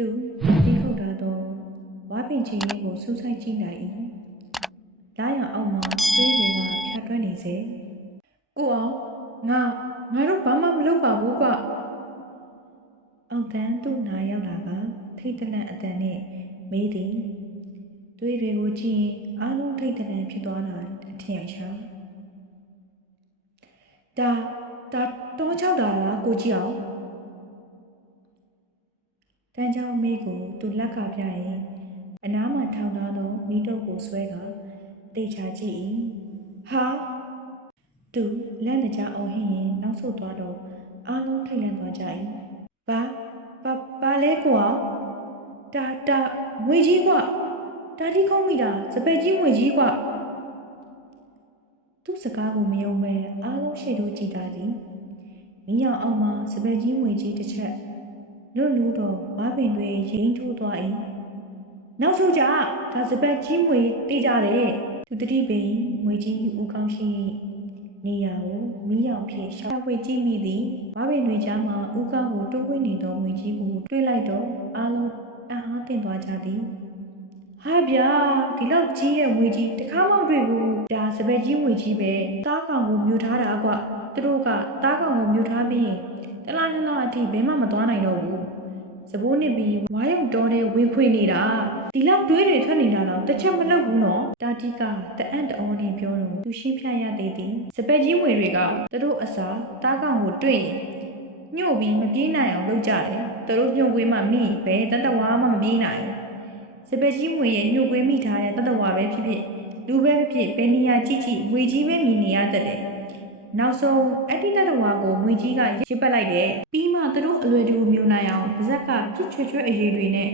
သူတီးခုတ်ထားသောဝါပင်ချင်းကိုစူးစိုက်ကြည့်လိုက်၏လားရအောင်မှတွေးတွေကဖြတ်တွန်းနေစေကိုအောင်ငါတို့ဘာမှမလုပ်ပါဘူးကွအောင်တန်းသူ့နာရောက်လာကထိတ်တလန့်အတန်နဲ့မေးသည်တွေးတွေကိုကြည့်ရင်အားလုံးထိတ်တလန့်ဖြစ်သွားတာအထင်အရှားဒါတောချောက်တာလားကိုကြည့်အောင်တန်းချောင်းမေးကိုသူလက်ကပြရင်အနားမှာထောင်ထားသောမိတုပ်ကိုဆွဲကတိတ်ချကြည့်၏ဟာသူလက်နှကြအောင်ဟင်းရင်နောက်ဆုတ်သွားတော့အားလုံးထိတ်လန့်သွားကြ၏ဘာလဲကိုအောင်တာငွေကြီးကွာတာတိခုံးမိတာစပယ်ကြီးငွေကြီးကွာသူ့စကားကိုမယုံမဲ့အားလုံးရှေ့တို့ကြည်သာသည်မင်းရောက်အောင်မှစပယ်ကြီးငွေကြီးတစ်ချက်လွတ်လူတော့ဝါပင်တွေရိမ့်ထိုးသွား၏နောက်ဆုံးကြဒါစပယ်ကြီးငွေတေးကြတယ်သူတတိပင်ငွေကြီးဦးကောင်းရှိနေရာကိုမီးရောင်ဖြင့်ရှာဖွေကြည့်မိသည်ဝါပင်တွေကြားမှာဦးကောင်းကိုတိုးဝှေ့နေသောငွေကြီးကိုတွေးလိုက်တော့အားလုံးအံ့အားသင့်သွားကြသည်ဟာဗျာဒီလောက်ကြီးရဲ့ငွေကြီးတခါမှမတွေ့ဘူးဒါစပယ်ကြီးငွေကြီးပဲသားကောင်ကိုမြူထားတာကွသူတို့ကသားကောင်ကိုမြူထားပြီးတလားနှစ်လားအထိဘယ်မှမသွားနိုင်တော့ဘူးစပိုးနစ်ပြီးဝါရုံတော်တဲ့ဝင်ခွေနေတာဒီလောက်တွေးတွေထွက်နေတာတော့တစ်ချက်မလုပ်ဘူးနော်တာတိကတအံ့တအောနဲ့ပြောတော့သူရှင်းပြရသေးသည်စပယ်ကြီးငွေတွေကသူတို့အစာသားကောင်ကိုတွေ့ရင်ညှို့ပြီးမပြေးနိုင်အောင်လုပ်ကြတယ်သူတို့ညှို့ခွေးမှမိပဲတတဝါမှမပြေးနိုင်စပယ်ကြီးငွေရဲ့ညှို့ခွေးမိထားတဲ့တတဝါပဲဖြစ်ဖြစ်လူပဲဖြစ်ဘယ်နေရာကြည့်ငွေကြီးပဲမြင်နေရတတ်တယ်နောက်ဆုံးအတိတတဝါကိုငွေကြီးကရစ်ပတ်လိုက်တယ်ပြီးမှသူတို့အလွယ်တကူမြုံနိုင်အောင်ပါဇက်ကပြစ်ချွဲအရေးတွေနဲ့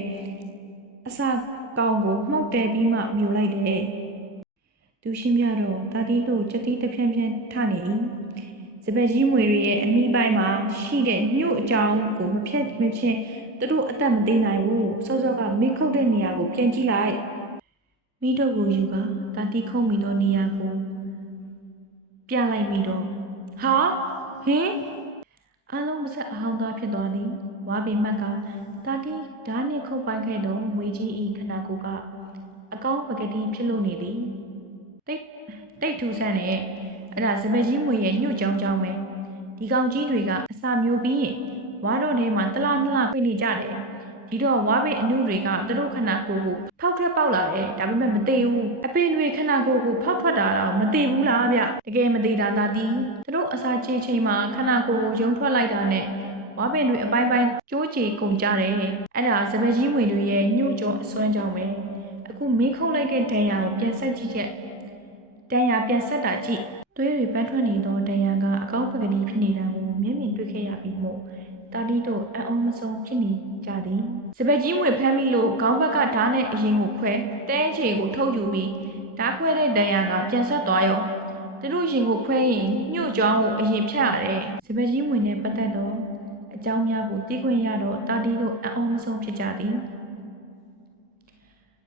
အစာကောင်ကိုမှုတ်တယ်ပြီးမှမြုံလိုက်တယ်သူရှင်းပြတော့တာတီတို့ချက်တီးတစ်ဖြန်းဖြန်းထနေ၏စပယ်ကြီးငွေတွေရဲ့အမိပိုင်းမှာရှိတဲ့ညှို့အကြောင်းကိုမဖြတ်မဖြစ်သူတို့အသက်မသေးနိုင်ဘူးစောစောကမိခုတ်တဲ့နေရာကိုပြန်ကြည့်လိုက်မိတို့ကိုယူကတာတီခုံးမိသောနေရာကိုပြလိုက်မိတော့ဟာဟင်အားလုံးမဆက်အဟောင်းသားဖြစ်သွားသည်ဝါပင်မက်ကတာတီဓာတ်နှင့်ခုတ်ပိုင်းခဲ့သောငွေကြီးဤခနာကိုကအကောင်းပကတိဖြစ်လို့နေသည်တိတ်ထူးဆန်းနဲ့အဲ့ဒါစပယ်ကြီးငွေရဲ့ညှို့ကြောင်းပဲဒီကောင်ကြီးတွေကအစာမျိုးပြီးရင်ဝါတော့ထဲမှာတလားနှလားပြနေကြတယ်ဒီတော့ဝါပင်အနုတွေကသူတို့ခနာကိုဖောက်ထွက်ပေါက်လာတယ်ဒါပေမဲ့မသေးဘူးအပင်တွေခနာကိုဖောက်ထွက်တာတော့မသေးဘူးလားဗျတကယ်မသေးတာသာတီးသူတို့အစာချေချိန်မှာခနာကိုယုံထွက်လိုက်တာနဲ့ဝါပင်တွေအပိုင်းပိုင်းကျိုးချေကုန်ကြတယ်အဲ့ဒါစပယ်ကြီးငွေတွေရဲ့ညှို့ကြောအစွမ်းကြောင့်ပဲအခုမင်းခုတ်လိုက်တဲ့ဒဏ်ရာကိုပြန်ဆက်ကြည့်ချက်ဒဏ်ရာပြန်ဆက်တာကြည့်သွေးတွေပန်းထွက်နေသောဒဏ်ရာကအကောင်းပကတိဖြစ်နေတာကိုမျက်မြင်တွေ့ခဲ့ရပြီးမို့တာတီတို့အံ့ဩမဆုံးဖြစ်နေကြသည်စပယ်ကြီးငွေဖမ်းပြီးလို့ခေါင်းဘက်ကဓာတ်နဲ့အရင်ကိုခွဲတဲချေကိုထုတ်ယူပြီးဓာတ်ခွဲတဲ့ဒဏ်ရာကပြန်ဆက်သွားရောသူတို့ရင်ကိုခွဲရင်ညှို့ကြောင်းကိုအရင်ဖြတ်ရတယ်စပယ်ကြီးငွေနဲ့ပတ်သက်တော့အကြောင်းများကိုသိခွင့်ရတော့တာတီတို့အံ့ဩမဆုံးဖြစ်ကြသည်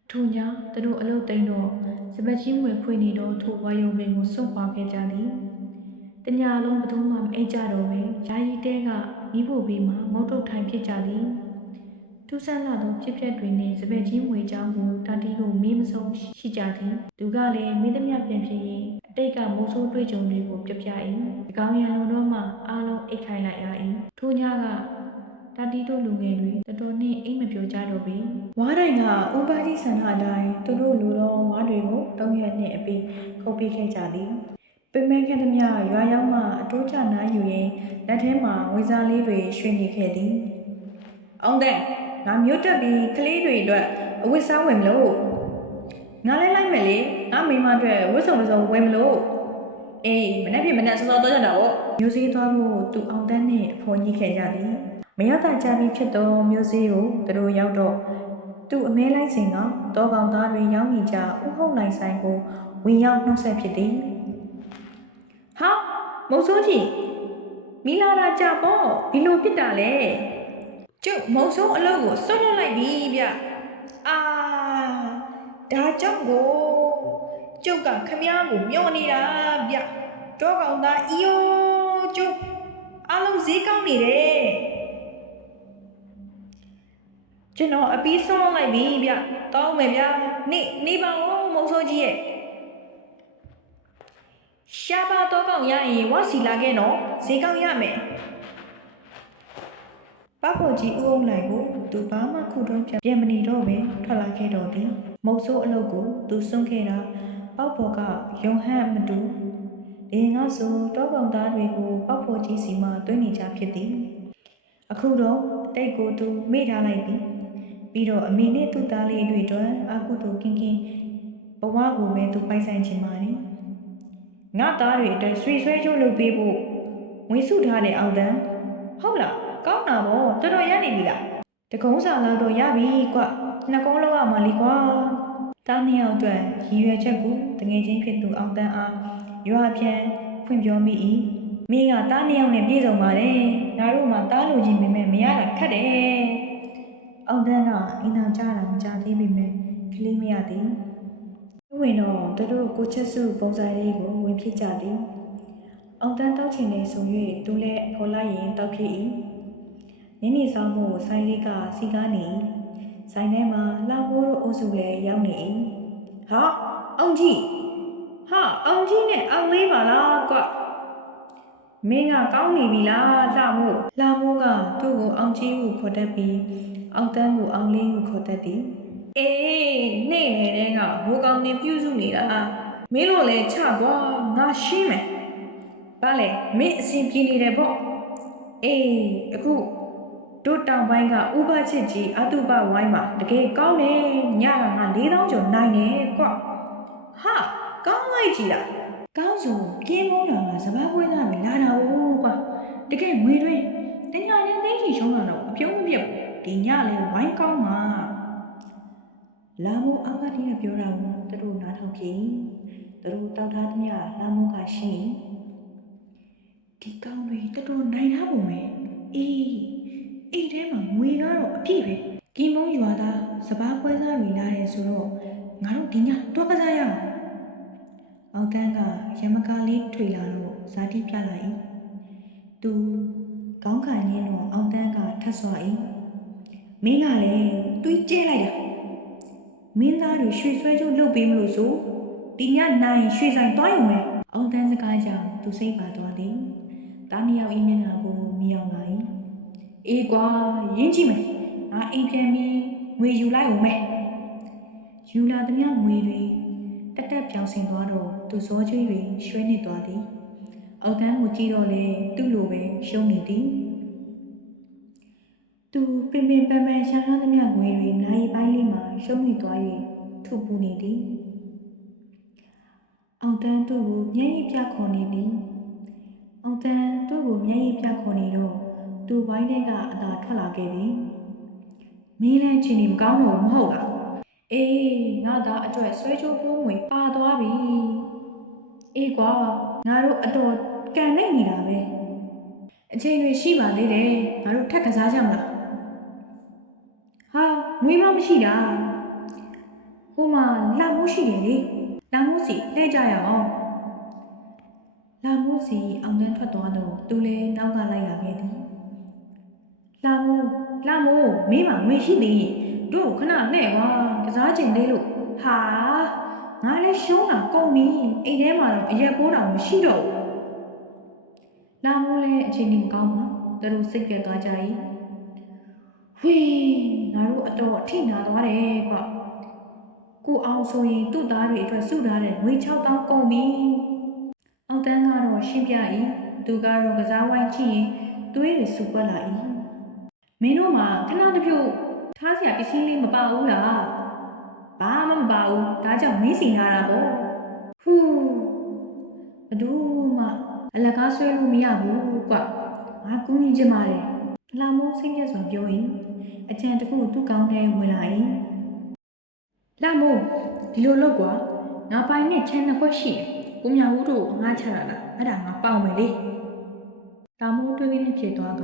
ထို့ကြောင့်သူတို့အလုပ်သိမ်းတော့စပယ်ကြီးငွေဖွေနေတော့ထိုဝါယုံပင်ကိုစွန့်ခွာခဲ့ကြသည်တညလုံးဘယ်သူမှမအိပ်ကြတော့ပဲယာယီတဲကမိဖို့ဘေးမှာငုတ်တုတ်ထိုင်ဖြစ်ကြသည်ထူးဆန်းလာသောဖြစ်ပျက်တွေနှင့်စပယ်ကြီးငွေကြောင်းကိုတာတီတို့မေးမဆုံးရှိကြသည်သူကလည်းမိသမျှပြန်ဖြစ်ရင်အတိတ်ကမိုးဆိုးတွေ့ကြုံတွေကိုပြပြ၏ဒီကောင်ရံလုံတော့မှအားလုံးအိတ်ခိုင်းလိုက်ရ၏ထိုညကတာတီတို့လူငယ်တွေတော်တော်နဲ့အိမ်မပြောကြတော့ပေဝါတိုင်ကဥပတိဆန္ဒအတိုင်းသူတို့လူတော်ဝါတွေကို3ရက်နဲ့အပြီးခုတ်ပေးခဲ့ကြသည်ပင်မခက်သမျှရွာရောက်မှအတိုးချနားယူရင်လက်ထဲမှာငွေစားလေးတွေရွှေ့နေခဲ့သည်အောင်တဲ့ငါမျိုးတက်ပြီးကလေးတွေအတွက်အဝတ်စားဝယ်မလို့ငါလည်းလိုက်မယ်လေငါမိမအတွက်ဝတ်စုံဝယ်မလို့အေးမနေ့မနေ့စောစောတော့ကြတာပေါ့မျိုးစည်းသွားဖို့သူအောင်တန်းနဲ့အဖော်ကြီးခဲ့ကြသည်မရောက်တာကြပြီးဖြစ်သောမျိုးစည်းကိုသူတို့ရောက်တော့သူအမဲလိုက်စဉ်ကတောကောင်သားတွေရောင်းနေကြဥဟုတ်နိုင်ဆိုင်ကိုဝင်ရောက်နှုတ်ဆက်ဖြစ်သည်ဟာမုံစိုးကြီးမီလာတာကြပေါ့ဒီလိုဖြစ်တာလေကျုပ်မုံစိုးအလုပ်ကိုစွန့်လွတ်လိုက်ပြီဗျအာဒါကြောင့်ကိုကျုပ်ကခမည်းကိုမျောနေတာဗျတောကောင်သားအီယိုကျုပ်အားလုံးဈေးကောင်းနေတယ် ကျွန်တော်အပီးဆုံးလိုက်ပြီဗျတောင်းမယ်ဗျာနေပါဦးမုံဆိုးကြီးရဲ့ရှားပါတော့ကောင်းရရင်ဝါစီလာခဲ့နော်ဈေးကောင်းရမယ်ပဖို့ကြီးဦးအောင်လိုက်ကိုသူဘာမှခုတော့ပြန်မနေတော့ပဲထွက်လာခဲ့တော့သည်မုံဆိုးအလုပ်ကိုသူစွန့်ခဲ့တာပေါက်ဖော်ကယုံဟန့်မတူဒီငါဆိုတောကောင်သားတွေကိုပေါက်ဖော်ကြီးစီမှတွင်းနေကြဖြစ်သည်အခုတော့အတိတ်ကိုသူမေ့ထားလိုက်ပြီပြီးတော့အမေနဲ့သူ့သားလေးတွေအတွက်အကုသို့ကင်းဘဝကိုပဲသူပိုင်ဆိုင်ချင်ပါတယ်ငါသားတွေအတွက်ဆွေဆွဲချိုးလုပ်ပေးဖို့ဝင်စုထားတဲ့အောင်တန်းဟုတ်လားကောင်းတာပေါ့တော်တော်ရနေပြီလားတကုံးစာလောက်တော့ရပြီကွနှစ်ကုန်းလောက်ရမှာလीကွာတားနှစ်ယောက်အတွက်ရည်ရွယ်ချက်ကိုတငယ်ချင်းဖြစ်သူအောင်တန်းအားရွာပြန်ဖွင့်ပြောမိ၏မင်းကတားနှစ်ယောက်နဲ့ပြေဆုံးပါတယ်ငါတို့မှတားလို့ချင်းပေမဲ့မရတာခက်တယ်အောင်တန်းကအင်းအောင်ကြတာမကြသေးပေမဲ့ကလေးမရသည်ဝင်တော့တို့ကိုချက်စုပုံစံလေးကိုဝင်ဖြစ်ကြသည်အောင်တန်းတောက်ချင်နေဆို၍သူလည်းဖော်လိုက်ရင်တောက်ဖြစ်၏နင်းနေဆောင်မှုဆိုင်လေးကစီကားနေဆိုင်ထဲမှာလှမိုးတို့အုပ်စုလည်းရောက်နေ၏ဟာအောင်ကြီးနဲ့အောင်လေးပါလားကွမင်းကကောင်းနေပြီလားလှမိုးကသူ့ကိုအောင်ကြီးကိုခေါ်တတ်ပြီးအောင်တန်းကိုအောင်လေးကိုခေါ်တတ်သည်အေးနေ့နေတဲ့ကဟိုကောင်နေပြုစုနေတာမင်းတို့လည်းချကွာငါရှင်းမယ်ဗါလေမင်းအစဉ်ပြေနေတယ်ပေါ့အေးအခုတို့တောင်ပိုင်းကဥပချစ်ကြီးအတုပဝိုင်းမှာတကယ်ကောင်းတယ်ညကငါ4000ကျော်နိုင်တယ်ကွဟာကောင်းလိုက်ကြီးလားကောင်းဆိုပြင်းမိုးတော်ကစပားပွဲသားတွေလာတာဟုတ်ကွာတကယ်ငွေတွေတင်ညာနဲ့သိချီရှုံးတာတော့အပြုံးမပြတ်ဘူးဒီညလည်းဝိုင်းကောင်းမှာလာမိုးအမတိကပြောတာကိုတို့နားထောင်ပြီးတို့တောက်ထားသမျှလာမိုးကရှိဒီကောင်းတွေတော်နိုင်ထားပုံပဲအေးထဲမှာငွေကတော့အပြည့်ပဲကင်းမုံရွာသားစပားပွဲစားတွေလာတယ်ဆိုတော့ငါတို့ဒီညတော့ကစားရအောင်အောင်တန်းကရမကားလေးထွေလာတော့ဇာတိပြလိုက်၏သူကောင်းခံရင်းတော့အောင်တန်းကထတ်ဆွာ၏မင်းကလည်းတွေးကျဲလိုက်တာမင်းသားတွေရွှေဆွဲကျုပ်လုပ်ပေးမလို့ဆိုဒီညနိုင်ရွှေဆိုင်သွားရုံပဲအောင်တန်းစကားကြောင့်သူစိတ်ပါသွားသည်တားမြောက်ဤမျက်နှာကိုမြင်အောင်လာ၏အေးကွာရင်းကြည့်မယ်ငါအိမ်ပြန်ပြီးငွေယူလိုက်ဦးမယ်ယူလာသမျှငွေတွေတက်ပြောင်ဆင်သွားတော့သူဇောကျွေးတွေရွှဲနေသွားသည်အောက်တန်းကိုကြည့်တော့လေသူ့လိုပဲရှုံးနေသည်သူပင်ပန်းရှာထားသမျှငွေတွေနိုင်ပိုင်းလေးမှာရှုံးနေသွား၍ထုပူနေသည်အောင်တန်းသူ့ကိုမျက်ရည်ပြခေါ်နေသည်အောင်တန်းသူ့ကိုမျက်ရည်ပြခေါ်နေတော့သူဝိုင်းထဲကအသာထွက်လာခဲ့သည်မင်းလည်းချင်းနေမကောင်းတော့မဟုတ်လားအေးငါသားအကျွဲဆွဲချိုးဖိုးငွေပါသွားပြီအေးကွာငါတို့အတော်ကန်နေနေတာပဲအချိန်တွေရှိပါသေးတယ်ငါတို့ထပ်ကစားကြမလားဟာငွေမမရှိတာဟိုမှာလာမိုးရှိတယ်လေလာမိုးစီလှည့်ကြရအောင်လာမိုးစီအောင်တန်းထွက်သွားတော့သူလည်းနောက်ကလိုက်လာခဲ့သည်လာမိုးမင်းမငွေရှိသည်တို့ခဏလှည့်ကွာကစားချိန်လေးလို့ဟာငါလည်းရှုံးတာကုန်ပြီအိမ်ထဲမှာတော့အရက်ပိုးတောင်မရှိတော့ဘူးလာမိုးလည်းအချိန်ကြီးမကောင်းပါသူတို့စိတ်ပြတ်သွားကြ၏ဝေးငါတို့အတော်အထိနာသွားတယ်ကွကိုအောင်ဆိုရင်သူ့သားတွေအတွက်စုထားတဲ့ငွေ6000ကုန်ပြီအောင်တန်းကတော့ရှင်းပြ၏သူကတော့ကစားဝိုင်းကြည့်ရင်သွေးတွေစုပွက်လာ၏မင်းတို့မှာခဏတစ်ဖြုတ်ထားစရာပစ္စည်းလေးမပါဘူးလားဘာမှမပါဘူးဒါကြောင့်မင်းစီထားတာပေါ့ဟူးဘဒူးမှအလကားဆွဲလို့မရဘူးကွငါကူးနေချင်ပါတယ်လာမိုးစိတ်ပြတ်စွာပြော၏အကြံတခုသူ့ကောင်းထဲဝင်လာ၏လာမိုးဒီလိုလုပ်ကွာငါပိုင်နဲ့ချမ်းနှစ်ခွက်ရှိတယ်ကိုမြဦးတို့ငါချတာလားအဲ့ဒါငါပေါင်မယ်လေလာမိုးတွေးနေဖြစ်သွားက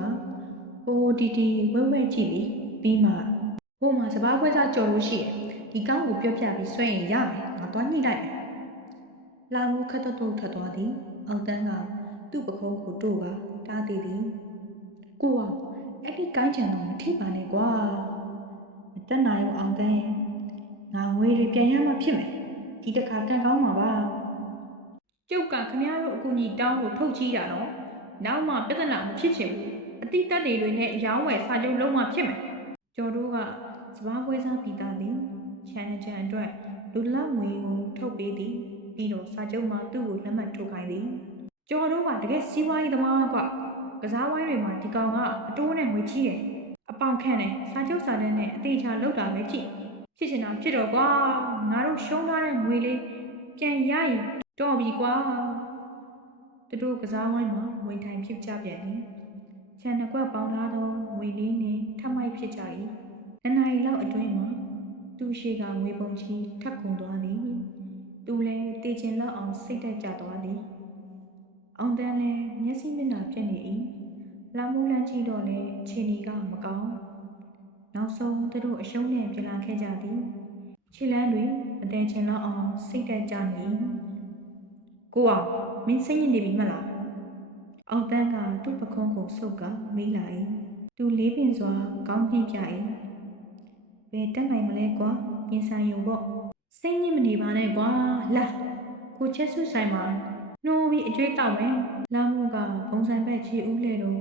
ဟိုတီဝဲကြည့်ပြီးမှဟိုမှာစပားခွဲစားကြော်လို့ရှိတယ်ဒီကောင်းကိုပြောပြပြီးဆွဲရင်ရမယ်ငါသွားညှိလိုက်မယ်လာမိုးခတ်တော့ထွက်သွားသည်အောင်တန်းကသူ့ပခုံးကိုတို့ကတားသေးသည်ကိုကအဲ့ဒီကိုင်းချံတော့မထိပါနဲ့ကွာ မတက်နိုင်ဘူးအောင်တန်းရဲ့ငါငွေတွေပြန်ရမှဖြစ်မယ်ဒီတစ်ခါကန်ကောင်းမှာပါကျုပ်ကခမရတို့အကူကြီးတောင်းကိုထုတ်ချီးတာနော်နောက်မှပြဿနာမဖြစ်ချင်ဘူးအတိတက်တွေနဲ့အယောင်းဝယ်စာချုပ်လုံးမှဖြစ်မယ်ကျော်တို့ကစပားပွဲစားပြီးသားသည်ချန်ချန်အတွက်လူလက်ငွေကိုထုတ်ပေးသည်ပြီးတော့စာချုပ်မှာသူ့ကိုလက်မှတ်ထိုးခိုင်းသည်ကျော်တို့ကတကယ်စီးပွားရေးသမားကကစားဝိုင်းတွေမှာဒီကောင်ကအတိုးနဲ့ငွေချီးတယ်အပေါင်ခန့်တယ်စာချုပ်စာတမ်းနဲ့အသေးချာလောက်တာပဲကြည့်ဖြစ်ချင်တာဖြစ်တော့ကွာငါတို့ရှုံးထားတဲ့ငွေလေးပြန်ရရင်တော့ပြီကွာသူတို့ကစားဝိုင်းမှာငွေထိုင်ဖြစ်ကြပြန်သည်ခြံနှစ်ကွက်ပေါင်းထားသောငွေလေးနှင့်ထမိုက်ဖြစ်ကြ၏နှစ်နာရီလောက်အတွင်းမှာသူရှိကငွေပုံကြီးထပ်ကုန်သွားသည်သူလည်းတည်ကျင်လောက်အောင်စိတ်တက်ကြသွားသည်အောင်တန်းလည်းမျက်စိမျက်နှာပြက်နေ၏လာမူလန်းကြည့်တော့လည်းခြေနီကမကောင်းနောက်ဆုံးသူတို့အရှုံးနဲ့ပြန်လာခဲ့ကြသည်ခြေလမ်းတွေအတဲချင်လောက်အောင်စိတ်တက်ကြနေကိုအောင်မင်းစိတ်ညစ်နေပြီမလားအောင်တန်းကသူ့ပခုံးကိုဆုပ်ကမေးလာ၏သူလေးပင်စွာကောင်းပြင်းပြ၏ဘယ်တက်နိုင်မလဲကွာပြင်ဆိုင်ယုံပေါ့စိတ်ညစ်မနေပါနဲ့ကွာလာကိုချက်ဆွဆိုင်မှာနှိုးပြီးအကျွေးတောက်မယ်လာမှုကဘုံဆိုင်ဘက်ချီဦးလဲတော့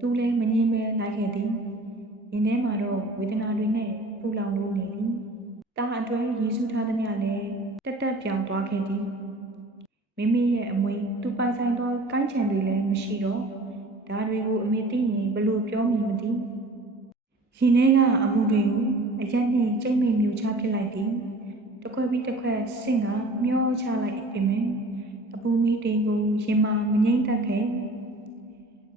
သူလည်းမငင်းပဲလိုက်ခဲ့သည်ရင်ထဲမှာတော့ဝေဒနာတွေနဲ့ပူလောင်လို့နေသည်တာအတွဲရည်စူးထားသမျှလည်းတက်တက်ပြောင်သွားခဲ့သည်မိမိရဲ့အမွေသူပိုင်ဆိုင်သောကိုင်းချံတွေလည်းမရှိတော့ဒါတွေကိုအမေသိရင်ဘလို့ပြောမိမသိရင်ထဲကအမှုတွေကိုအရက်နှင့်ကျိတ်မိတ်မြူချပစ်လိုက်သည်တစ်ခွက်ပြီးတစ်ခွက်ဆင့်ကမျောချလိုက်ပြီမယ်အပူမီးတေကိုရင်မာမငိမ့်တတ်ခဲ့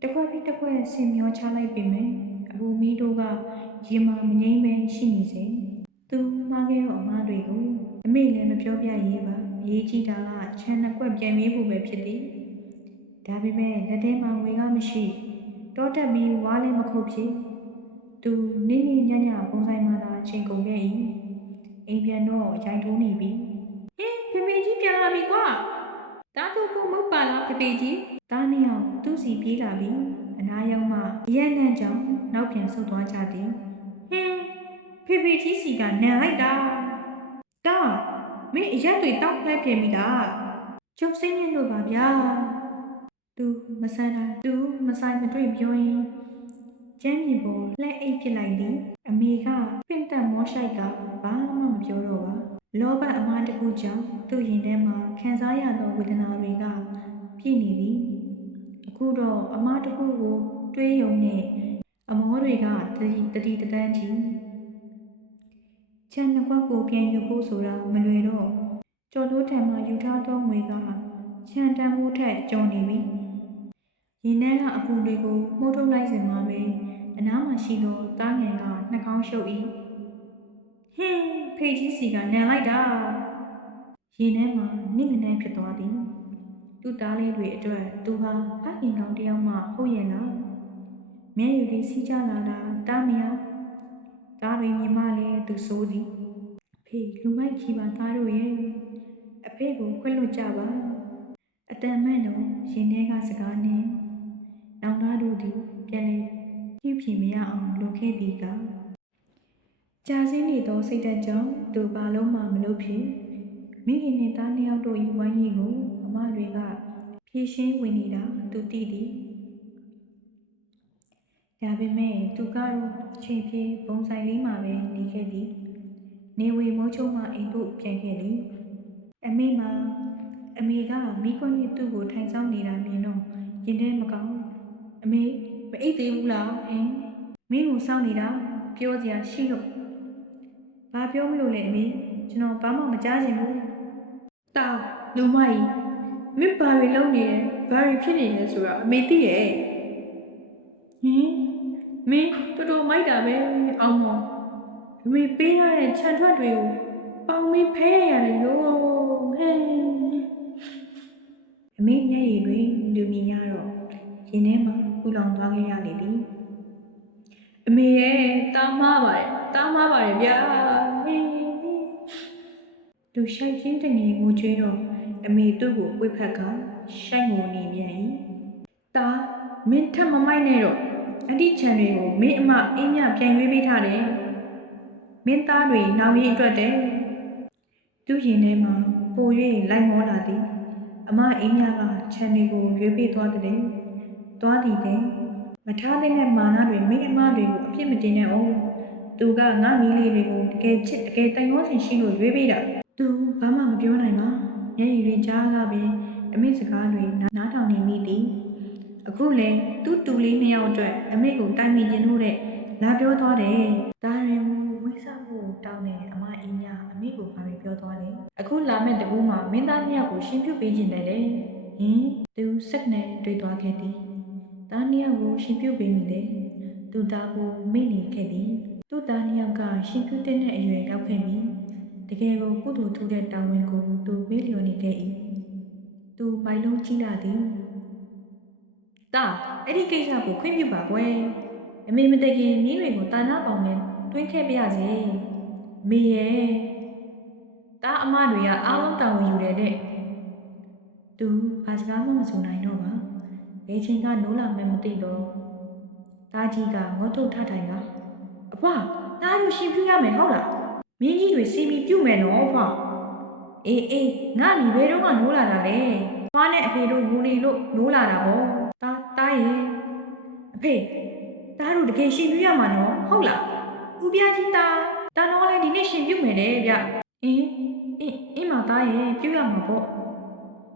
တစ်ခွက်ပြီးတစ်ခွက်ဆင့်မျောချလိုက်ပြီမယ်အပူမီးတို့ကရင်မာမငိမ့်ပဲရှိနေစေသူမှားခဲ့တော့အမားတွေကိုအမေလည်းမပြောပြရေးပါရေးကြည့်တာကခြံနှစ်ကွက်ပြန်ပြေးဖို့ပဲဖြစ်သည်ဒါပေမဲ့လက်ထဲမှာငွေကမရှိတောတက်ပြီးဝါလည်းမခုတ်ဖြစ်သူနေနေညညပုံဆိုင်မှာသာချိန်ကုန်ခဲ့၏အိမ်ပြန်တော့ရိုက်ထိုးနေပြီဟင်ဖေဖေကြီးပြန်လာပြီကွာတားသူကမဟုတ်ပါလားဖေဖေကြီးတားနေအောင်သူ့စီပြေးလာပြီအနာရောက်မှအရက်နဲ့ကြောင့်နောက်ပြန်ဆုတ်သွားကြသည်ဟင်ဖေဖေကြီးစီကနန်လိုက်တာတားမင်းအရက်တွေတောက်လိုက်ပြန်ပြီလားကျုပ်စိတ်ညစ်လို့ပါဗျာသူမဆန်းတိုင်းသူမဆိုင်မတွေ့ပြောရင်ကျမ်းမြေပေါ်လှဲ့အိတ်ဖြစ်လိုက်သည်အမေကပင့်တက်မောရှိုက်ကဘာမှမပြောတော့ပါလောဘအမားတစ်ခုကြောင့်သူ့ရင်ထဲမှာခံစားရသောဝေဒနာတွေကပြည့်နေသည်အခုတော့အမားတစ်ခုကိုတွေးယုံနဲ့အမောတွေကတတိတန်းကြီးချန်နှစ်ခွက်ကိုပြန်ယူဖို့ဆိုတာမလွယ်တော့ကျော်တိုးထံမှယူထားသောငွေကချန်တန်မှုထက်ကျော်နေပြီရင်ထဲကအပူတွေကိုမှုတ်ထုတ်လိုက်စင်မှာပဲအနားမှာရှိသောတားငယ်ကနှာခေါင်းရှုပ်၏ဟင်းဖေကြီးစီကနန်လိုက်တာရင်ထဲမှာနစ်ငနန်းဖြစ်သွားသည်သူ့သားလေးတွေအတွက်သူဟာဖခင်ကောင်တယောက်မှဟုတ်ရဲ့လားမျက်ရည်တွေစီးကျလာတာတားမရသားတွေမြင်မှလည်းသူစိုးသည်ဖေလူမိုက်ကြီးပါသားတို့ရဲ့အဖေကိုခွင့်လွှတ်ကြပါအတန်မှန်တော့ရင်ထဲကစကားနဲ့နောင်သားတို့သည်ပြန်လဲပြည့်ပြည့်မရအောင်လုပ်ခဲ့ပြီးကကြာစင်းနေသောစိတ်ဓာတ်ကြောင့်သူဘာလုံးမှမလုပ်ဖြစ်မိခင်နဲ့သားနှစ်ယောက်တို့၏ဝိုင်းရည်ကိုအမတွေကဖြည့်ရှင်းဝင်နေတာသူသိသည်ဒါပေမဲ့သူကတော့ချိန်ပြေးပုံဆိုင်လေးမှာပဲနေခဲ့သည်နေဝေမိုးချုံမှအိမ်သို့ပြန်ခဲ့သည်အမေကမိကွန်းနဲ့သူ့ကိုထိုင်ဆောင်နေတာမြင်တော့ရင်ထဲမကောင်းအမေမအိပ်သေးဘူးလားဟင်မင်းကိုစောင့်နေတာပြောစရာရှိလို့ဘာပြောမလို့လဲအမေကျွန်တော်ဘာမှမကြားချင်ဘူးတာလူမကြီးမင်းဘာတွေလုပ်နေလဲဘာတွေဖြစ်နေလဲဆိုတာအမေသိရဲ့ဟင်မင်းတော်တော်မိုက်တာပဲအောင်မော်အမေပေးရတဲ့ခြံထွက်တွေကိုပေါင်ပြီးဖဲရတယ်လို့ဟဲ့အမေမျက်ရည်တွေလူမြင်ရတော့ရင်ထဲမှာပူလောင်သွားခဲ့ရလေသည်အမေရဲ့တားမားပါတယ်ဗျာဟေးသူရှိုက်ချင်းတငယ်ကိုကျွေးတော့အမေသူ့ကိုဝှက်ဖက်ကရှိုက်ငိုနေပြန်၏တားမင်းထပ်မမိုက်နဲ့တော့အဲ့ဒီခြံတွေကိုမင်းအမအင်းမြပြန်ရွေးပေးထားတယ် မင်းသားတွေနောင်ရင်အတွက်တဲ့သူ့ရင်ထဲမှာပို၍လိုက်မောလာသည်အမအေးမြကခြံတွေကိုရွေးပေးသွားသည်သွားသည်ပင်မထားတဲ့မာနတွေမိအမတွေကိုအပြစ်မတင်နဲ့အောင်သူကငါမီးလေးတွေကိုတကယ်ချစ်တကယ်တိုင်ဝန်းစင်ရှိလို့ရွေးပေးတာသူဘာမှမပြောနိုင်ပါမျက်ရည်တွေကြားကပင်အမေစကားတွေနားထောင်နေမိသည်အခုလေသူ့တူလေးနှစ်ယောက်အတွက်အမေကိုတိုင်ပင်ခြင်းလို့တဲ့လာပြောသွားတယ်ဒါရင်ဝိစားဖို့တောင်းတဲ့အမအေးမြအမေကိုဘာပဲပြောသွားလဲအခုလာမဲ့တကူးမှာမင်းသားနှစ်ယောက်ကိုရှင်ပြုတ်ပေးခြင်းတယ်လေဟင်သူစက်နဲ့တွေ့သွားခဲ့သည်သားနှစ်ယောက်ကိုရှင်ပြုတ်ပေးမိတယ်သူသားကိုမိနေခဲ့သည်သူ့သားနှစ်ယောက်ကရှင်ပြုတ်တဲ့အရွယ်ရောက်ခဲ့ပြီတကယ်ကိုကုသိုလ်ထူးတဲ့တာဝန်ကိုသူမေ့လျော်နေခဲ့၏သူမိုင်လုံးကြီးလာသည်တာအဲ့ဒီကိစ္စကိုခွင့်ပြုပါကွယ်အမေမတခင်မြင်းတွေကိုတာနာပေါင်နဲ့တွင်းခဲ့ပြရစေမေရဲ့တာအမတွေကအားလုံးတာဝန်ယူတယ်တဲ့သူဘာစကားမှမဆိုနိုင်တော့ပါဘယ်ချိန်ကနိုးလာမှမသိတော့တာကြီးကငေါ့ထုတ်ထထိုင်ကအဖွာတားလို့ရှင်ပြရမယ်ဟုတ်လားမင်းကြီးတွေစီမီပြုတ်မယ်နော်ဖွာအေးငါမိဘဲတော့ကနိုးလာတာလေဖွာနဲ့အဖေတို့ငိုနေလို့နိုးလာတာပေါ့တားရဲ့အဖေတားတို့တကယ်ရှင်ပြရမှာနော်ဟုတ်လားဦးပြကြီးတာတော့လည်းဒီနေ့ရှင်ပြုတ်မယ်လေဗျအင်းမသားရဲ့ပြုတ်ရမှာပေါ့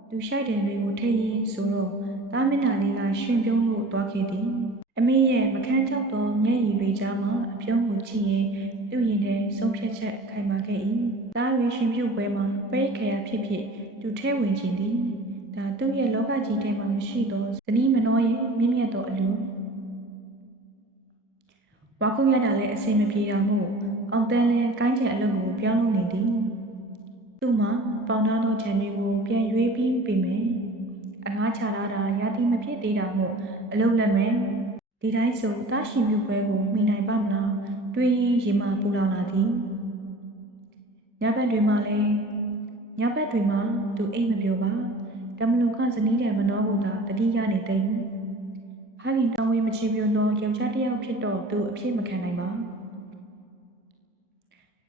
သူရှိုက်တယ်တွေကိုထိရင်ဆိုတော့တားမင်းသားလေးကရှင်ပြုံးလို့သွားခဲ့သည်အမေရဲ့မခန်းချောက်သောမျက်ရည်တွေကြားမှာအပြုံးကိုကြည့်ရင်သူ့ရင်ထဲဆုံးဖြတ်ချက်ခိုင်မာခဲ့၏တားရဲ့ရှင်ပြုတ်ပွဲမှာပိတ်ခရဖြစ်သူထဲဝင်ခြင်းသည်ဒါသူ့ရဲ့လောကကြီးထဲမှာမရှိသောဇနီးမနောရဲ့မြင့်မြတ်သောအလူဝါခုရတာလည်းအစင်မပြေတာမို့အောင်တန်းလည်းကိုင်းချင်အလုပ်ကိုပြောင်းလုပ်နေသည်သူ့မှာပေါင်သားသောခြံတွေကိုပြန်ရွေးပြီးပြင်မယ်အငှားချလာတာရာသီမဖြစ်သေးတာမို့အလုပ်လက်မယ်ဒီတိုင်းဆိုတားရှင်ပြုတ်ပွဲကိုမိနိုင်ပါမလားတွေးရင်ရင်မှပူလောင်လာသည်ညဘက်တွေမှာသူအိမ်မပြောပါတမလုံကဇနီးတဲ့မနှောကိုသာတတိယနေတဲ့ဖခင်တောင်းဝေးမချီပြွန်းသောယောက်ျားတစ်ယောက်ဖြစ်တော့သူအဖြစ်မခံနိုင်ပါ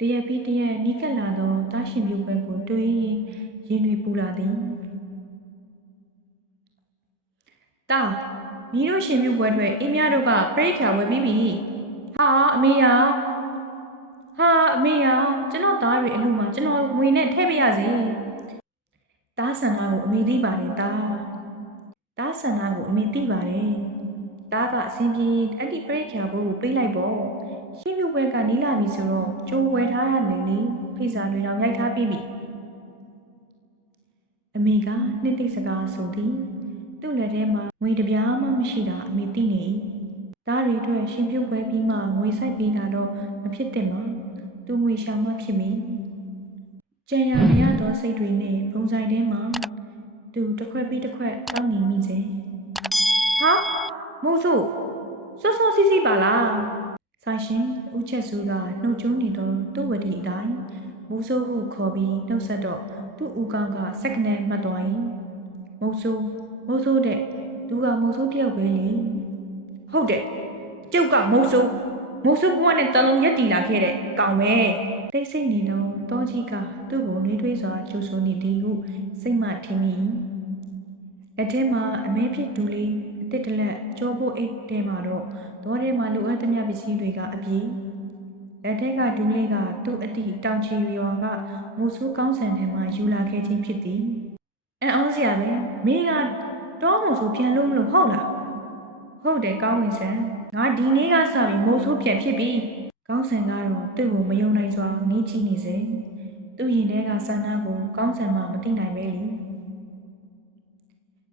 တရက်ပြီးတရက်နီးကပ်လာသောတားရှင်ပြုတ်ပွဲကိုတွေးရင်တွေပူလာသည်တာမီးတို့ရှင်ပြုတ်ပွဲတွေအင်းများတို့ကပြိခါဝယ်ပြီးပြီဟာအမေယာကျွန်တော်သားတွေအလူမှာကျွန်တော်ငွေနဲ့ထည့်ပြရစေတားဆန္ဒကိုအမေသိပါတယ်တားဆန္ဒကိုအမေသိပါတယ်တားကအစဉ်ပြေအဲ့ဒီပြိခါဘိုးကိုပေးလိုက်ပေါ့ရှင်ပြုတ်ပွဲကနီးလာပြီဆိုတော့ကျိုးဝယ်ထားရမယ်လေဖိစားတွေတော့ရိုက်ထားပြီးပြီအမေကနှစ်သိစကားဆိုသည်သူ့လက်ထဲမှာငွေတပြားမှမရှိတာအမေသိနေဒါတွေအတွက်ရှင်ပြုတ်ပွဲပြီးမှငွေဆိုင်ပေးတာတော့မဖြစ်တဲ့မှာသူငွေရှာမှဖြစ်မည်ကြံရမရသောစိတ်တွေနဲ့ပုံဆိုင်ထဲမှာသူတစ်ခွက်ပြီးတစ်ခွက်တောင်းနေမိစေဟာမိုးစို့စောစီပါလားဆိုင်ရှင်ဦးချက်စုကနှုတ်ကျုံးနေတော့သူ့ဝတီအတိုင်းမိုးစို့ကိုခေါ်ပြီးနှုတ်ဆက်တော့သူ့ဦးကောင်းကစက္ကနဲ့မှတ်သွား၏မိုးစို့တဲ့သူကမိုးစို့တယောက်ပဲလေဟုတ်တယ်ကျုပ်ကမိုးစို့ဘဝနဲ့တလုံးရက်တည်လာခဲ့တဲ့ကောင်ပဲတိတ်ဆိတ်နေတော့တောကြီးကသူ့ကိုနှွေးထွေးစွာကြိုဆိုနေသည်ဟုစိတ်မှထင်မိလက်ထဲမှာအမဲဖြစ်ဒူလေးအတစ်တလက်ကြောဖို့အိတ်ထဲမှာတော့ဒေါ်ထဲမှာလိုအပ်သမျှပစ္စည်းတွေကအပြည့်လက်ထက်ကဒူလေးကသူ့အတိတောင်ချီရွာကမိုးဆိုးကောင်းဆန်ထဲမှာယူလာခဲ့ခြင်းဖြစ်သည်အောင်စရာပဲမင်းကတော့မိုးဆိုးပြန်လို့မလို့ဟုတ်လားဟုတ်တယ်ကောင်းဝင်ဆန်ငါဒီနေ့ကစပြီးမိုးဆိုးပြန်ဖြစ်ပြီကောင်းဆန်ကတော့သူ့ကိုမယုံနိုင်စွာငေးချီနေစေသူ့ရင်ထဲကဆန္ဒကိုကောင်းဆန်မှမသိနိုင်ပဲလေ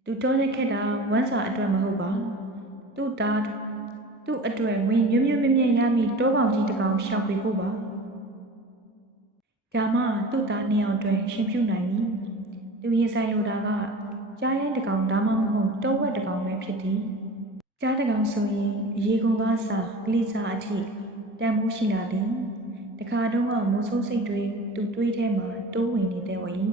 သူတော်လက်ခက်တာဝမ်းစာအတွက်မဟုတ်ပါသူ့အတွက်ဝင်မြမြရမိတောကောင်ကြီးတစ်ကောင်ရှောက်ပေးဖို့ပါဒါမှသူ့သားနှစ်ယောက်အတွက်ရှင်ပြုနိုင်ပြီသူရင်ဆိုင်လိုတာကကြားရိုင်းတစ်ကောင်ဒါမှမဟုတ်တောဝက်တစ်ကောင်ပဲဖြစ်သည်ကြားတစ်ကောင်ဆိုရင်ရေကုန်ကားစာကလေးစားအထိတန်ဖိုးရှိလာသည်တခါတော့မိုးဆိုးစိတ်တွေသူတွေးထဲမှာတိုးဝင်နေတဲ့ဝင်း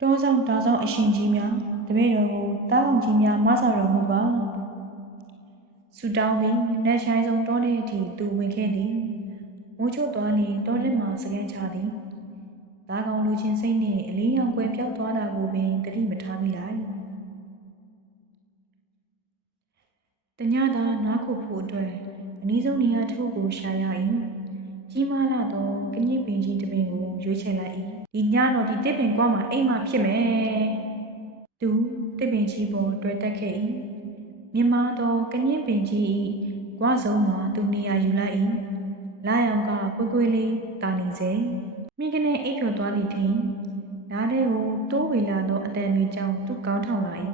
တောဆောင်တာဆောင်အရှင်ကြီးများတပည့်တော်ကိုတားကောင်ကြီးများမဆာတော်မူပါဆူတောင်းပြီးလက်ဆိုင်ဆုံးတောတဲ့အထိသူဝင်ခဲ့သည်ဝ မိုးချို့သွားနေတောထဲမှစကန်ချသည်သားကောင်လူချင်းစိတ်နှင့်အလင်းရောင်ကွယ်ပြောက်သွားတာကိုပင်သတိမထားမိလိုက်တညသာနားခုဖို့အတွက်အနည်းဆုံးနေရာတစ်ခုကိုရှာရ၏ကြီးမားလာသောကညစ်ပင်ကြီးတစ်ပင်ကိုရွေးချယ်လိုက်၏ဒီညတော့ဒီတစ်ပင်ကွာမှာအိမ်မှာဖြစ်မယ်သူတစ်ပင်ကြီးပေါ်တွေ့တက်ခဲ့၏မြမသောကညစ်ပင်ကြီး၏ကွာဆုံးမှာသူနေရာယူလိုက်၏လာရောင်ကကွယ်လေးတာနေစေမိကနေအိပ်ပျော်သွားသည်ထင်နားထဲကိုတိုးဝေလာသောအတန်တွေကြောင့်သူကောင်းထောင်လာ၏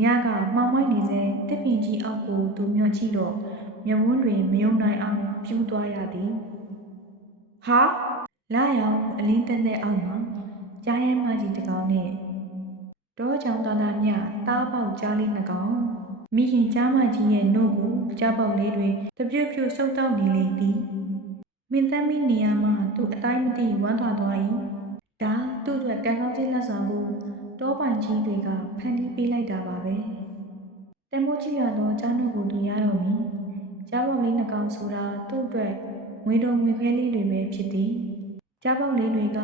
ညကမှောင်မိုက်နေစေတစ်ပင်ကြီးအောက်ကိုသူမျှော်ကြည့်တော့မျက်ဝန်းတွင်မယုံနိုင်အောင်ပြူးသွားရသည်ဟာလာရောင်အလင်းတက်တဲ့အောက်မှာကြားရဲမကြီးတစ်ကောင်နဲ့တောကြောင်သားသားမြတားပေါက်ကြားလေးနှစ်ကောင်မိခင်ကြားမကြီးရဲ့နှုတ်ကိုကြားပေါက်လေးတွေတပြုတ်ပြုတ်ဆုပ်တောက်နေလေသည်မင်းသမီးနေရာမှာသူ့အတိုင်းမသိဝမ်းသာသွား၏ဒါသူ့အတွက်ကံကောင်းခြင်းလက်ဆောင်ကိုတောပိုင်ကြီးတွေကဖန်တီးပေးလိုက်တာပါပဲတမိုးကြီးလာတော့ကြားနှုတ်ကိုသူရတော့မည်ကြားပေါက်လေးနှစ်ကောင်ဆိုတာသူ့အတွက်ငွေတော်ငွေခဲလေးတွေပဲဖြစ်သည်ကြားပေါက်လေးတွေက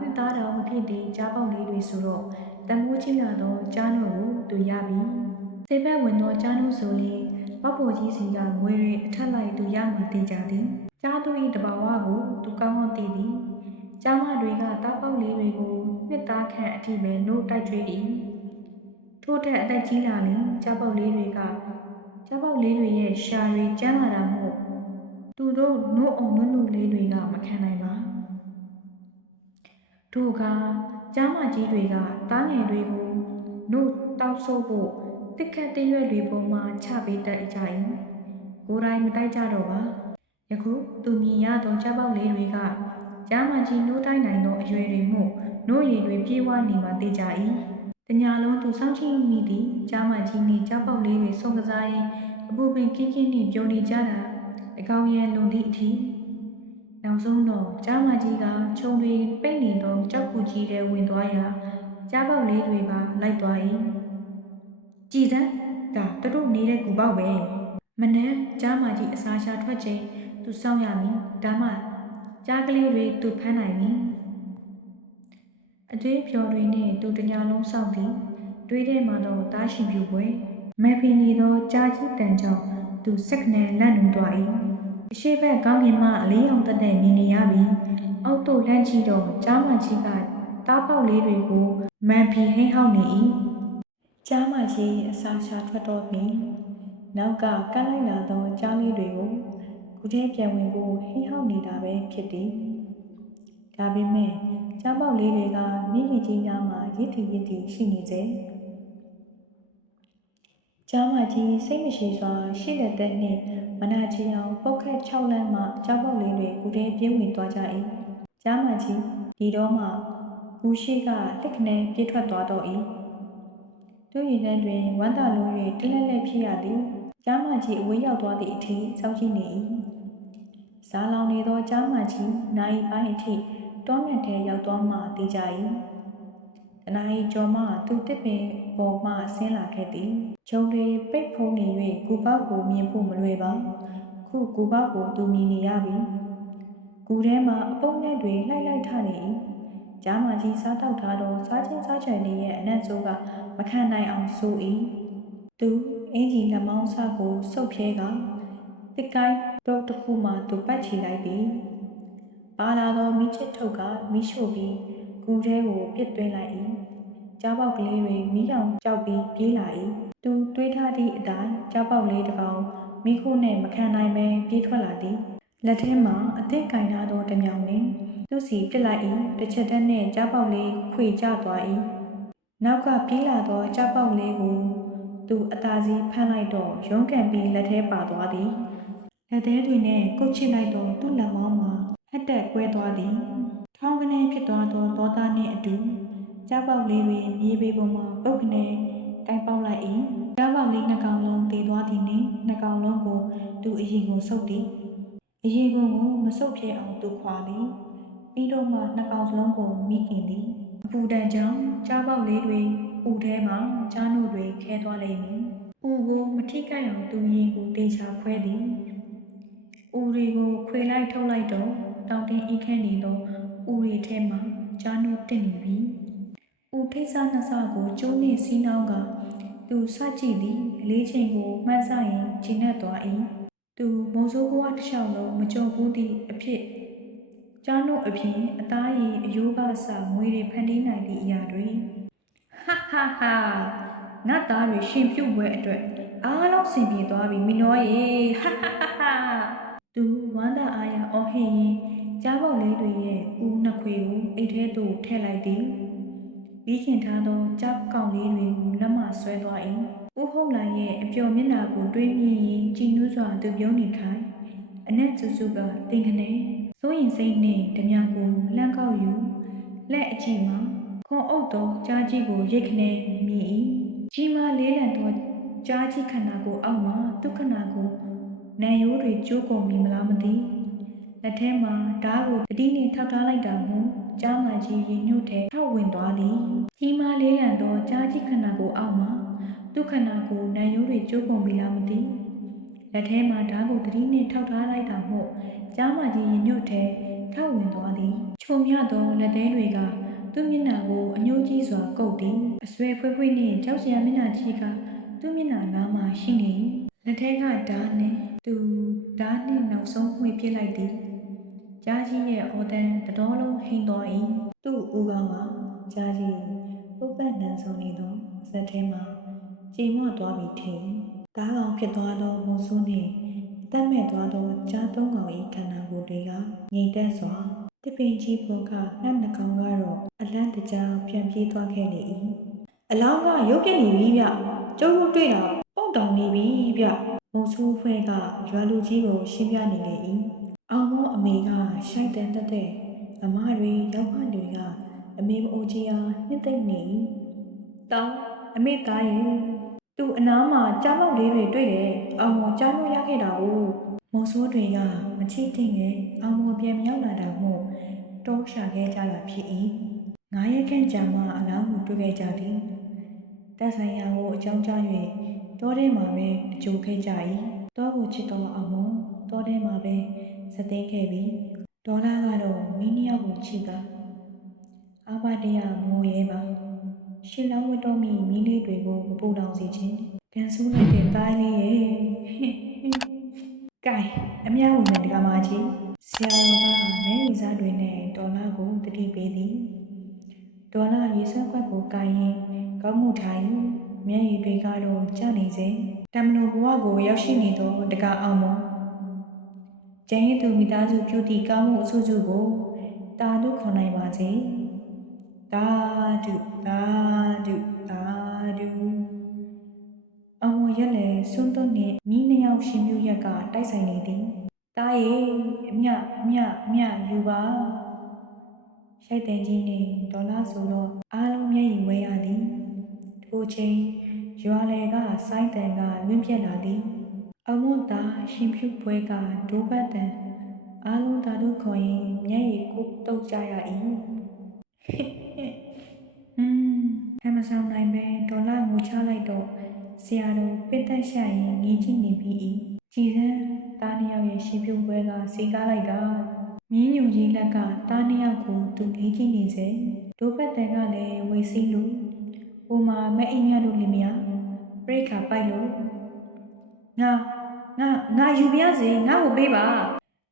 နှစ်သားတော်မဖြစ်သည့်ကြားပေါက်လေးတွေဆိုတော့တမိုးကြီးလာတော့ကြားနှုတ်ကိုသူရပြီစေဘက်ဝင်တော့ကြားနှုတ်ဆိုလေပေါက်ပေါ်ကြီးစီကငွေတွေအထက်လိုက်သူရမှသိကြသည်ကြားသူ၏တဘာဝကိုသူကောင်းကောင်းသိသည်ကြားမတွေကတောက်ပေါက်လေးတွေကိုနှစ်သားခန့်အထိပဲနိုးတိုက်ထွေး၏ထို့ထက်အသက်ကြီးလာရင်ကြားပေါက်လေးတွေရဲ့ရှာတွေကျန်းလာတာမို့သူတို့နိုးအောင်နုလေးတွေကမခံနိုင်ပါထို့အခါကြားမကြီးတွေကတားငယ်တွေကိုနို့တောက်ဆိုးဖို့တစ်ခတ်တရွက်တွေပေါ်မှာချပေးတတ်ကြ၏ကိုယ်တိုင်မတိုက်ကြတော့ပါယခုသူမြင်ရသောကြားပေါက်လေးတွေကကြားမကြီးနိုးတိုင်းနိုင်သောအရွယ်တွေမှုနို့ရည်တွေပြေးဝနေမှသိကြ၏တညာလုံးသူစောင့်ကြည့်မိသည်ကြားမကြီးနှင့်ကြားပေါက်လေးတွေဆုံးကစားရင်းအပူပင်ကင်းကင်းနှင့်ပြုံးနေကြတာအကောင်ရံလွန်သည့်အထိနောက်ဆုံးတော့ကြားမကြီးကခြုံတွေပိတ်နေသောကြောက်ကူကြီးထဲဝင်သွားရာကြားပေါက်လေးတွေပါလိုက်သွား၏ကြည်စမ်းဒါတို့နေတဲ့ကူပေါက်ပဲမနက်ကြားမကြီးအစာရှာထွက်ချိန်သူစောင့်ရမည်ဒါမှကြားကလေးတွေသူဖမ်းနိုင်မည်အသွေးဖြော်တွေနဲ့သူတညာလုံးစောင့်သည်တွေးထဲမှာတော့တားရှိပြူပွဲမက်ဖီနေသောကြားကြီးတန်ကြောင့်သူစက်ကနေလန့်နေသွား၏အရှိဘက်ကောင်းကင်မှအလေးအောင်တက်တဲ့မြင်နေရပြီးအောက်သို့လှမ်းကြည့်တော့ကြားမကြီးကတားပေါက်လေးတွေကိုမန်ဖီဟိဟောက်နေ၏ကြားမကြီးအစာရှာထွက်တော့ပြီနောက်ကကန့်လိုက်လာသောကြားလေးတွေကိုခုထဲပြန်ဝင်ဖို့ဟိဟောက်နေတာပဲဖြစ်သည်ဒါပေမဲ့ကြားပေါက်လေးတွေကမြင့်ရင်ကြီးများမှာရစ်တီရှိနေစေကြားမကြီးစိတ်မရှိစွာရှိတဲ့တဲ့နှင့်မနာချီအောင်ပုတ်ခက်6လမ်းမှကြားပေါက်လေးတွေခုထဲပြင်းဝင်သွားကြ၏ကြားမကြီးဒီတော့မှဘူးရှိကလက်ကနေပြေးထွက်သွားတော့၏သူ့ရင်ထဲတွင်ဝမ်းသာလုံး၍တလက်လက်ဖြစ်ရသည်ကြားမကြီးအဝေးရောက်သွားသည့်အထိစောင့်ကြည့်နေ၏ဇာလောင်နေသောကြားမကြီးနိုင်ပိုင်းအထိတောမြတ်ထဲရောက်သွားမှသိကြ၏တနာရီကျော်မှသူတစ်ပင်ပေါ်မှဆင်းလာခဲ့သည်ဂျုံတွေပိတ်ဖုံးနေ၍ကူပေါက်ကိုမြင်ဖို့မလွယ်ပါခုကူပေါက်ကိုသူမြင်နေရပြီကူထဲမှာအပုပ်နဲ့တွေလှိုက်ထနေ၏ကြားမကြီးစားတောက်ထားသောစားချင်းစားချွန်လေးရဲ့အနက်ဆိုးကမခံနိုင်အောင်ဆို၏သူအင်ကြီးလက်မောင်းစားကိုစုပ်ဖြဲကတစ်ကိုင်းတော့တစ်ခုမှသူပတ်ချီလိုက်သည်ပါလာသောမိချစ်ထုတ်ကမိရှို့ပြီးကူထဲကိုပစ်သွင်းလိုက်၏ကြားပေါက်ကလေးတွေမိရောင်ကြောက်ပြီးပြေးလာ၏သူတွေးထားသည့်အတိုင်းကြားပေါက်လေးတစ်ကောင်မိခိုးနဲ့မခံနိုင်ပဲပြေးထွက်လာသည်လက်ထဲမှာအသစ်ကင်ထားသောတမြောင်နှင့်သူ့စီပစ်လိုက်၏တစ်ချက်တည်းနှင့်ကြားပေါက်လေးခွေကျသွား၏နောက်ကပြေးလာသောကြားပေါက်လေးကိုသူအသာစီးဖမ်းလိုက်တော့ရုန်းကန်ပြီးလက်ထဲပါသွားသည်လက်သေးတွေနဲ့ကုတ်ချစ်လိုက်တော့သူ့လက်မောင်းမှာအတက်ကွဲသွားသည်ထောင်းကနေဖြစ်သွားသောဒေါသနှင့်အတူကြားပေါက်လေးတွေမြေပေပေါ်မှာပုတ်ကနေကိုင်ပေါက်လိုက်၏ကြားပေါက်လေးနှစ်ကောင်လုံးတည်သွားသည်နှင့်နှစ်ကောင်လုံးကိုသူအရင်ကိုဆုပ်သည်အရင်ကိုမဆုပ်ဖြဲအောင်သူခွာသည်ပြီးတော့မှနှစ်ကောင်စလုံးကိုမိခင်သည်အပူဒဏ်ကြောင့်ကြားပေါက်လေးတွေပူထဲမှာကြားနှုတ်တွေခဲသွားလိမ့်မည် ဦးကိုမထိခိုက်အောင်သူရင်ကိုတေချာခွဲသည်ဦးတွေကိုခွေလိုက်ထုတ်လိုက်တော့တောင်တင်အိတ်ခန့်နေသောဦးရီထဲမှကြားနှုတ်တက်နေပြီဦးထိတ်ဆနှစ်ဆကိုကျိုးနှင့်စီးနှောင်းကသူစကြည့်သည်လေးချိန်ကိုမှန်းဆရင်ကျဉ်တ်သွား၏သူမုံစိုးဘဝတစ်လျှောက်လုံးမကြုံဘူးသည့်အဖြစ်ကြားနှုတ်အပြင်အသားရည်အယိုးကစငွေတွေဖန်တီးနိုင်သည့်အရာတွေဟာဟာဟာငါသားတွေရှင်ပြုတ်ပွဲအတွက်အားလုံးဆင်ပြေသွားပြီမင်းတို့ရေဟာဟာဟာသူဝမ်းသာအားရအော်ဟစ်ရင်ကြားပေါက်လေးတွေရဲ့ဦးနှစ်ခွေကိုအိတ်ထဲသို့ထည့်လိုက်သည်ပြီးခင်ထားသောကြောက်ကောင်လေးတွေကိုလက်မဆွဲသွား၏ဦးဟုတ်လာရဲ့အပျော်မျက်နှာကိုတွေးမြင်ရင်ကြည်နူးစွာသူပြုံးနေခိုင်းအနက်စုစုကတင်ခနဲစိုးရင်စိတ်နှင့်ဓမြကိုလှမ်းကောက်ယူလက်အကြည့်မှာခွန်အုပ်သောကြားကြီးကိုရိတ်ခနဲမြည်၏ကြီးမားလေးလံသောကြားကြီးခန္ဓာကိုအောက်မှာဒုက္ခနာကိုနံရိုးတွေကျိုးကုန်ပြီမလားမသိလက်ထဲမှာဓာတ်ကိုတတိနဲ့ထောက်ထားလိုက်တာမို့ကြားမကြီးရင်ညှို့ထဲထောက်ဝင်သွားသည်ကြီးမားလေးလံသောကြားကြီးခန္ဓာကိုအောက်မှာဒုက္ခနာကိုနံရိုးတွေကျိုးကုန်ပြီလားမသိလက်ထဲမှာဓာတ်ကိုတတိနဲ့ထောက်ထားလိုက်တာမို့ကြားမကြီးရင်ညှို့ထဲထောက်ဝင်သွားသည်ချုံမြသောလက်သေးတွေကသူ့မျက်နှာကိုအညှိုးကြီးစွာကုပ်သည်အဆွဲဖွေးဖွေးနှင့်ကြောက်စရာမျက်နှာကြီးကသူ့မျက်နှာနားမှာရှိနေလက်ထဲကဓာတ်နှင့်သူဓာတ်နှင့်နောက်ဆုံးမှွေပြစ်လိုက်သည်ကြားကြီးရဲ့အော်တန်တတော်လုံးဟိန်သွား၏သူ့ဦးခေါင်းကကြားကြီးပုပ်ပတ်နန်းဆောင်နေသောဇက်ထဲမှာကြေမွသွားပြီထင်ကားကောင်ဖြစ်သွားသောမုံဆိုးနှင့်အသက်မဲ့သွားသောကြားသုံးကောင်၏ခန္ဓာကိုယ်တွေကငြိမ်သက်စွာတပင်ကြီးပေါ်ကနှံ့နှကောင်ကတော့အလန့်တကြားပြန်ပြေးသွားခဲ့လေ၏အလောင်းကရုပ်ပြနေပြီဗျကျုပ်တို့တွေ့တာပေါက်တောင်နေပြီဗျမုံဆိုးဖွဲ့ကရွာလူကြီးကိုရှင်းပြနေလေ၏အောင်မောအမေကရှိုက်တန်တဲ့အမတွေရောက်ဖတွေကအမေမအိုကြီးအားနှစ်သိမ့်နေ၏တောင်းအမေသားရဲ့သူ့အနားမှာကြားပေါက်လေးတွေတွေ့တယ်အောင်မောကြားလို့ရခဲ့တာ哦မုံဆိုးတွေကမချိတင်ငယ်အောင်မောပြန်မရောက်လာတာမို့တောရှာခဲ့ကြတာဖြစ်၏9ရက်ခန့်ကြာမှအလောင်းကိုတွေ့ခဲ့ကြသည်တက်ဆိုင်ရာကိုအကြောင်းကြား၍တောထဲမှာပဲအကျိုးခဲ့ကြ၏တောကိုချစ်တော်အောင်မောတောထဲမှာပဲစသိမ်းခဲ့ပြီဒေါ်လာကတော့မင်းနှစ်ယောက်ကိုချစ်တာအာဘတရားမိုးရဲပါရှင်လောင်းဝတ်တော်မီမီးလေးတွေကိုမပူလောင်စေခြင်းကန်ဆူးလိုက်တဲ့သားလေးရဲ့ကဲအမြောက်ဝင်တဲ့ဒကာမကြီးဆရာတော်ကမဲရီစားတွေနဲ့ဒေါ်လာကိုတတိပေးသည်ဒေါ်လာရေစက်ခွက်ကိုကိုင်ရင်ကောင်းမှုထိုင်မျက်ရည်တွေကတော့ကျနေစေတမလိုဘဝကိုရောက်ရှိနေသောဒကာအောင်မောကျန်ရည်သူမိသားစုပြုသည့်ကောင်းမှုအဆူဆူကိုတာဓုခေါ်နိုင်ပါစေတာဓုတာဓုတာဓုအောင်မောရက်လေစွန်းသွန်းနှင့်မိနှစ်ယောက်ရှင်ပြုရက်ကတိုက်ဆိုင်နေသည်တားရေအမြယူပါရှိုက်တန်ကြီးနှင့်ဒေါ်လာဆိုတော့အားလုံးမျက်ရည်ဝဲရသည်ထိုချိန်ရွာလေကစိုင်းတန်ကလွင့်ပြက်လာသည်အမွန်တာရှင်ဖြူပွဲကဒိုးပတ်တန်အားလုံးသာတို့ခေါ်ရင်မျက်ရည်ကိုတုတ်ကြရ၏ဟမ်မဆောင်နိုင်ပဲဒေါ်လာငိုချလိုက်တော့ဆရာတော်ပစ်သက်ရှာရင်ငင်းကြည့်နေပြီကြည်စမ်းတားနှစ်ယောက်ရဲ့ရှင်ဖြူပွဲကစီကားလိုက်တာမြင်းညုံကြီးလက်ကတားနှစ်ယောက်ကိုသူငင်းကြည့်နေစေဒိုးပတ်တန်ကလည်းဝေစီးလို့ဟိုမှာမအိမ်ရလို့လင်မယားပရိခါပိုက်လို့ငါယူပြရစေငါ့ကိုပေးပါ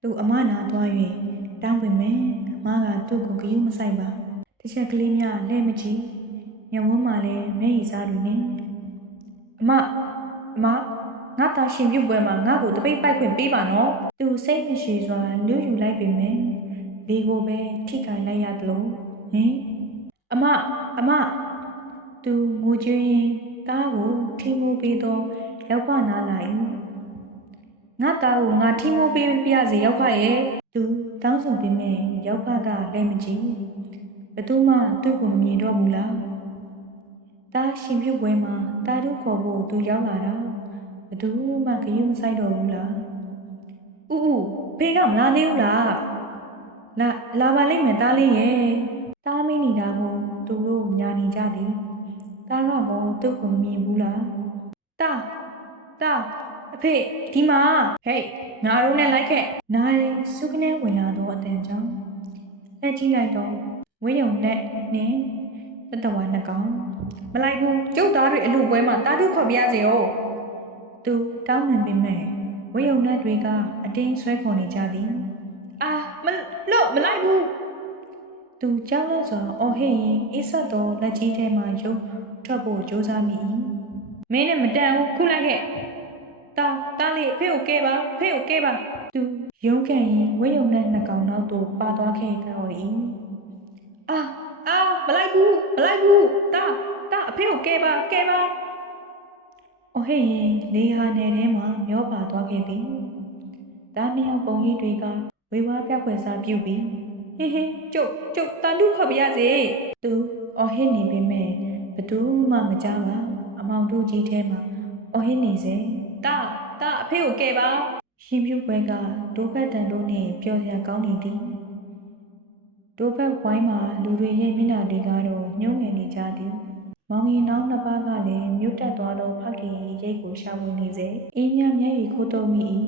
သူအမနာသွား၍တောင်းပင်မယ်အမကသူ့ကိုဂရုမစိုက်ပါတစ်ချက်ကလေးများလဲမကြည့်ညဝန်းမှလည်းမျက်ရည်စားတွေနဲ့အမငါသားရှင်ပြုတ်ပွဲမှာငါ့ကိုတပိတ်ပိုက်ခွင့်ပေးပါနော်သူစိတ်မရှိစွာလူယူလိုက်ပေမဲ့လေကိုပဲထိခိုင်လိုက်ရသလိုဟင်အမသူငိုကြွေးရင်သားကိုထိမိုးပေးတော့ရောက်ပါနာလာ၏ငါသားကိုငါထိမိုးပေးပြရစေရောက်ပါရဲ့သူတောင်းဆိုပေမဲ့ရောက်ပါကလည်းမကြည့်ဘယ်သူမှသူ့ကိုမမြင်တော့ဘူးလားသားရှင်ပြုတ်ပွဲမှာတာတို့ခေါ်ဖို့သူရောက်လာတာဘယ်သူမှဂရုမစိုက်တော့ဘူးလားဦးဖေကမလာသေးဘူးလားလာပါလိမ့်မယ်သားလေးရဲ့သားမင်းနေတာကိုသူတို့ညာနေကြသည်သားကတော့သူ့ကိုမမြင်ဘူးလား တာအဖေဒီမှာဟေးငါတို့နဲ့လိုက်ခဲ့နားရင်စုကနေဝင်လာတော့အတန်ကြောင့်လက်ကြည့်လိုက်တော့ဝင်းယုံနဲ့နင်းတတဝါနှစ်ကောင်မလိုက်ဘူးကျုပ်သားတွေအလူပွဲမှာတာတုခေါ်ပြရစေ哦သူတောင်းပန်ပေးမယ်ဝင်းယုံနဲ့တွေကအတင်းဆွဲခေါ်နေကြသည်အာမလိုက်ဘူးသူကြောက်လို့ဆိုအော်ဟေးရင်အစ်ဆက်တော်လက်ကြီးထဲမှာရုပ်ထွက်ဖို့ကြိုးစားမိ၏မင်းနဲ့မတန်ဘူးခုလိုက်ခဲ့တာလေးဖေကိုကဲပါသူရုံးကန်ရင်ဝင်းယုံနဲ့နှစ်ကောင်နောက်သို့ပါသွားခဲ့တော်၏အာမလိုက်ဘူးတာအဖေကိုကဲပါအော်ဟေးရင်လေဟာနယ်ထဲမှာမျောပါသွားခဲ့သည်ဒါနှစ်ယောက်ပုံရိပ်တွေကဝေဝါးပြက်ွယ်စားပြုတ်ပြီးဟင်းကျုပ်တာလူခေါ်ပြရစေသူအော်ဟစ်နေပေမဲ့ဘသူမှမကြားပါအမောင်တို့ကြီးထဲမှာအော်ဟစ်နေစေတာအဖေကိုကဲပါရှင်ပြုတ်ပွဲကဒိုးဖက်တန်တို့နဲ့ပျော်စရာကောင်းနေသည်ဒိုးဖက်ဝိုင်းမှာလူတွေရဲ့မျက်နှာတွေကတော့ညှိုးငယ်နေကြသည်မောင်ရင်နောင်နှစ်ပါးကလည်းမြုပ်တက်သွားသောဖခင်ရိတ်ကိုရှာဝင်နေစေအင်းမြမျက်ရည်ခိုးတုံးမိ၏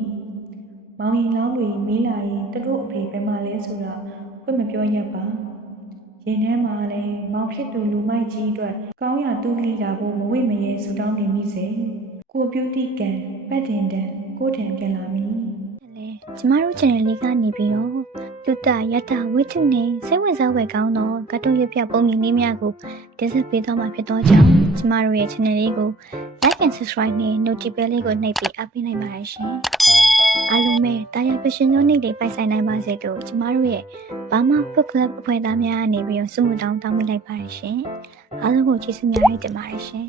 မောင်ရင်လောင်းတွေမေးလာရင်သူတို့အဖေဘယ်မှာလဲဆိုတာခွင့်မပြောရပါရင်ထဲမှာလည်းမောင်ဖြစ်သူလူမိုက်ကြီးအတွက်ကောင်းရာတူးလိတာကိုမဝိမရဲဆူတောင်းနေမိစေကိုပြုတိကံပတ်တင်တန်ကိုထံပြန်လာမိကျမတို့ channel လေးကနေပြီးတော့တုတရတဝိထုနဲ့စိတ်ဝင်စားဖွယ်ကောင်းသောကတ်တုရွက်ပြပုံမြင်လေးများကိုတင်ဆက်ပေးသွားမှာဖြစ်တော့ကြောင့်ကျမတို့ရဲ့ channel လေးကို like and subscribe နဲ့ notification လေးကိုနှိပ်ပြီးအားပေးနိုင်ပါရရှင်အားလုံးပဲတာယာပရှင်ညိုနေ့လေးပိုင်ဆိုင်နိုင်ပါစေလို့ကျမတို့ရဲ့ Burma Book Club အဖွဲ့သားများအနေပြီးဆုမတောင်းတောင်းပေးလိုက်ပါရရှင်အားလုံးကိုကျေးဇူးများတင်ပါတယ်ရှင်